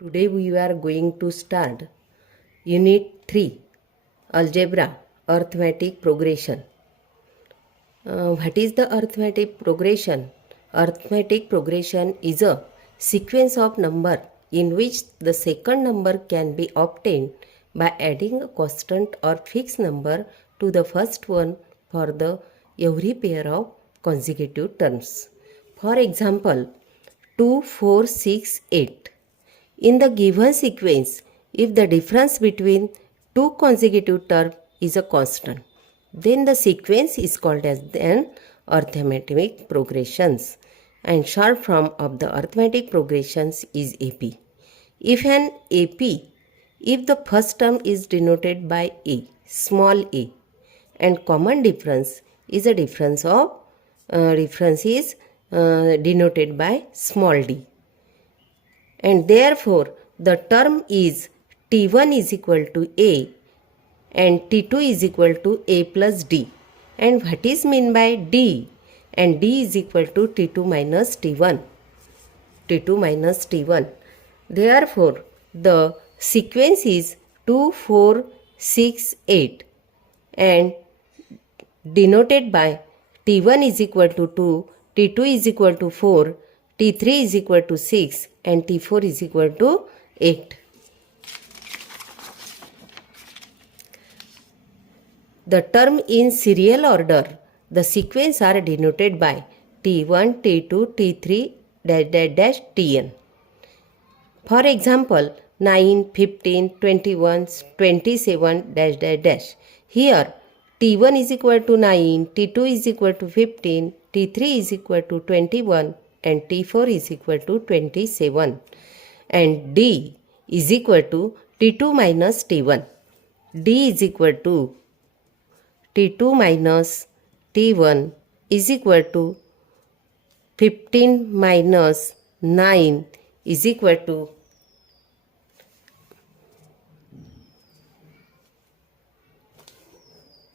Today we are going to start Unit 3 Algebra Arithmetic Progression. What is the arithmetic progression? Arithmetic progression is a sequence of number in which the second number can be obtained by adding a constant or fixed number to the first one for the every pair of consecutive terms. For example, 2, 4, 6, 8. In the given sequence, if the difference between two consecutive terms is a constant, then the sequence is called as an arithmetic progressions, and short form of the arithmetic progressions is AP. If an AP, if the first term is denoted by A, small a, and common difference is a difference is denoted by small d, and therefore the term is T1 is equal to A and T2 is equal to A plus D. And what is meant by D? And D is equal to T2 minus T1. T2 minus T1. Therefore, the sequence is 2, 4, 6, 8 and denoted by T1 is equal to 2, T2 is equal to 4, T3 is equal to 6 and T4 is equal to 8. The term in serial order, the sequence are denoted by T1, T2, T3, Tn. For example, 9, 15, 21, 27, Here, T1 is equal to 9, T2 is equal to 15, T3 is equal to 21 and T4 is equal to 27. And D is equal to T2 minus T1. D is equal to T2 minus T1 is equal to 15 minus 9 is equal to